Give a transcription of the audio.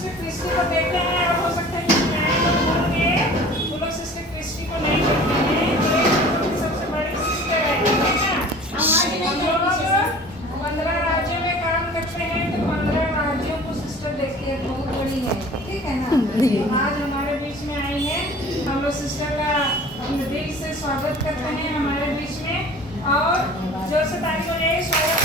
Sister Christie को देखते हैं और हो सकता है कि मैं तो भूल गए, वो लोग सिस्टर क्रिस्टी को नहीं देखते हैं। तो ये उनकी सबसे बड़ी सिस्टर है, ठीक है ना? हम लोग 15 राज्यों में काम करते हैं, तो 15 राज्यों को सिस्टर देखती है, बहुत बड़ी है, ठीक है ना? तो आज हमारे बीच में आई है, हम लोग सिस्टर का अपने दिल से स्वागत करते हैं हमारे बीच में, और जोर से ताली बजाइए स्वागत